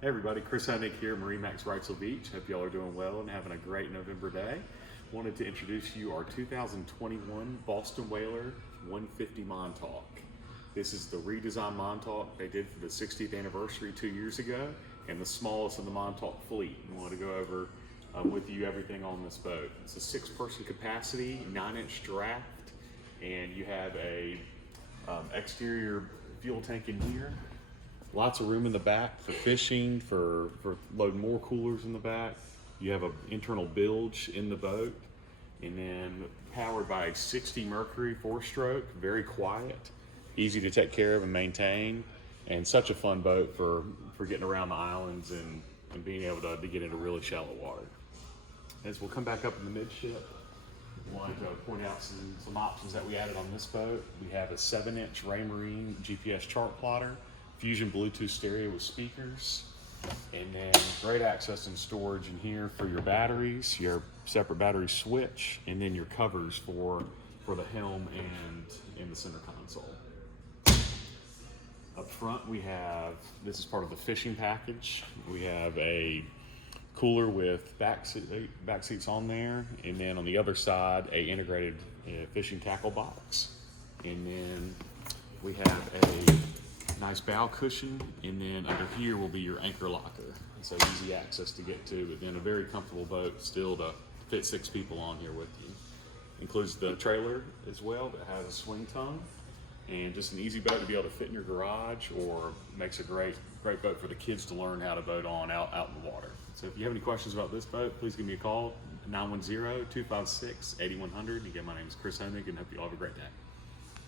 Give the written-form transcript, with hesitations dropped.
Hey everybody, Chris Honig here, MarineMax Wrightsville Beach. Hope y'all are doing well and having a great November day. Wanted to introduce you our 2021 Boston Whaler 150 Montauk. This is the redesigned Montauk they did for the 60th anniversary 2 years ago, and the smallest of the Montauk fleet. We wanted to go over with you everything on this boat. It's a 6-person capacity, 9-inch draft, and you have a exterior fuel tank in here. Lots of room in the back for fishing, for loading more coolers in the back. You have an internal bilge in the boat, and then powered by a 60 Mercury 4-stroke, very quiet, easy to take care of and maintain, and such a fun boat for getting around the islands and being able to get into really shallow water. As we'll come back up in the midship, I wanted to point out some options that we added on this boat. We have a 7-inch Raymarine GPS chart plotter, Fusion Bluetooth stereo with speakers, and then great access and storage in here for your batteries, your separate battery switch, and then your covers for the helm and in the center console. Up front we have, this is part of the fishing package, we have a cooler with back seats on there, and then on the other side a integrated fishing tackle box, and then we have a nice bow cushion, and then under here will be your anchor locker, so easy access to get to, but then a very comfortable boat still to fit 6 people on here with you. Includes the trailer as well that has a swing tongue, and just an easy boat to be able to fit in your garage, or makes a great boat for the kids to learn how to boat on out in the water. So if you have any questions about this boat, please give me a call, 910-256-8100. Again, my name is Chris Honig, and hope you all have a great day.